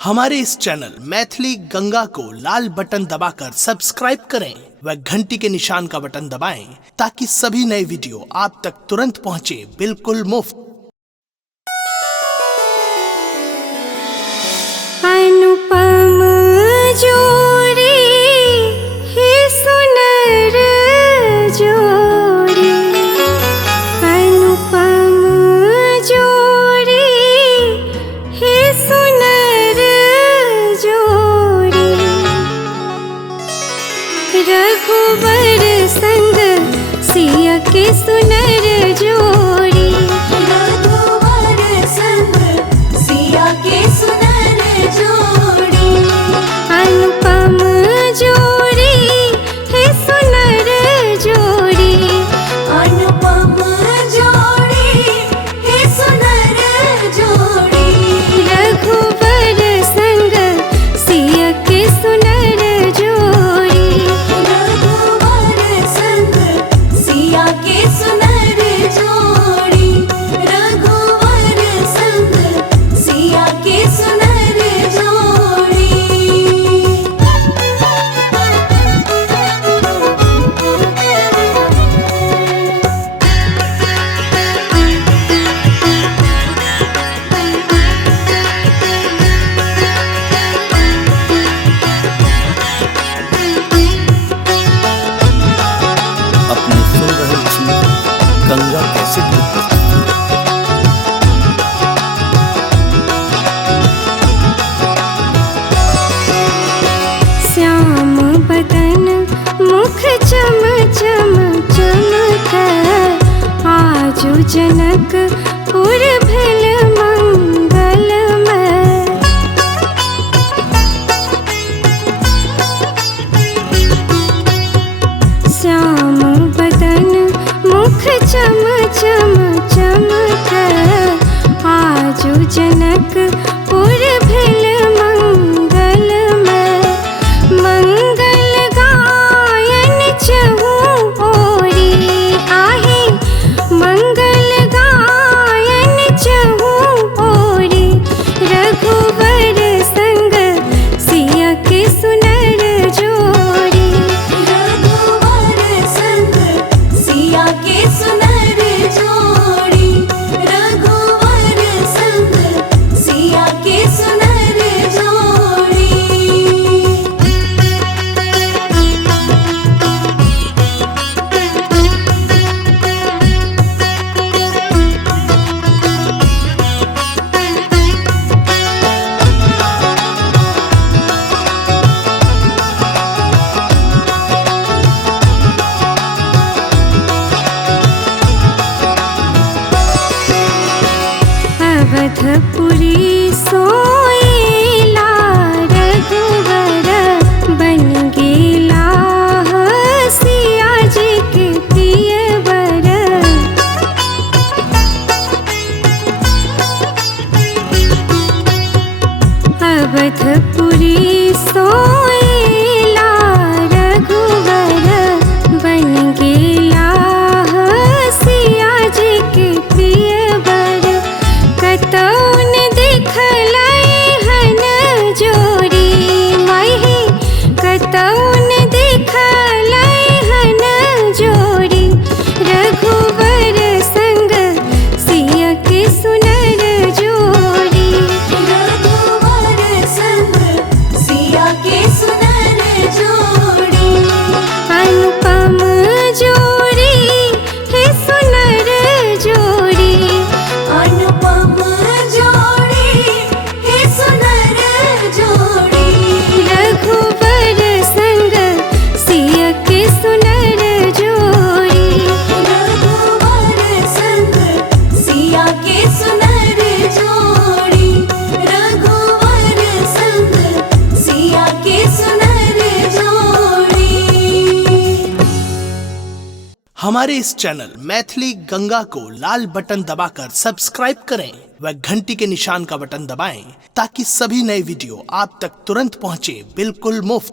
हमारे इस चैनल मैथिली गंगा को लाल बटन दबाकर सब्सक्राइब करें व घंटी के निशान का बटन दबाएं ताकि सभी नए वीडियो आप तक तुरंत पहुंचे बिल्कुल मुफ्त। अनुपम जोड़ी हे सुनर जोड़ी, अनुपम जोड़ी हे सुनर जोड़ी, रघुबर संग सिया के सुनर जोड़ी, रघुवर संग सिया के सुनर जोड़ी, अनुपम जोड़ी हे सुनर जोड़ी, अनुपम जोड़ी हे सुनर जोड़ी, रघुबर संग सिया के सुनर जोड़ी, रघुवर संग सिया के सुनर जोड़ी, रघुवर संग सिया के सुनर जोड़ी। अपने सुन रहे छी गंगा कैसेट की प्रस्तुति। श्याम बदन मुख चम चम चमकै, आजु जनक पुर भेल मंगलमय। श्याम बदन मुख चम चम चमकै, आजु जनक पुर भेल मंगलमय। मंगल गायन चहु ओरी आहे, मंगल गायन चहु ओरी, रघुवर संग सिया के सुनर जोड़ी, रघुवर संग सिया के सुनर जोड़ी, रघुवर संग सिया के सुनर जोड़ी। अवधपुरी सोएला रघुवर, बन गेला सिया जी के प्रियवर। अवधपुरी सोएला रघुवर, बन गेला सिया जी के प्रियवर। कतौन दिखलै हन जोड़ी माही, कतौन दिखलै हन जोड़ी, रघुवर संग सिया के सुनर जोड़ी, रघुवर संग सिया के सुनर जोड़ी, अनुपम जोड़ी हे सुनर जोड़ी, अनुपम जोड़ी हे सुनर जोड़ी, रघुवर संग सिया के सुनर जोड़ी, रघुवर संग सिया के सुनर जोड़ी, रघुवर संग सिया के सुनर जोड़ी। हमारे इस चैनल मैथिली गंगा को लाल बटन दबाकर सब्सक्राइब करें व घंटी के निशान का बटन दबाएं ताकि सभी नए वीडियो आप तक तुरंत पहुंचे बिल्कुल मुफ्त।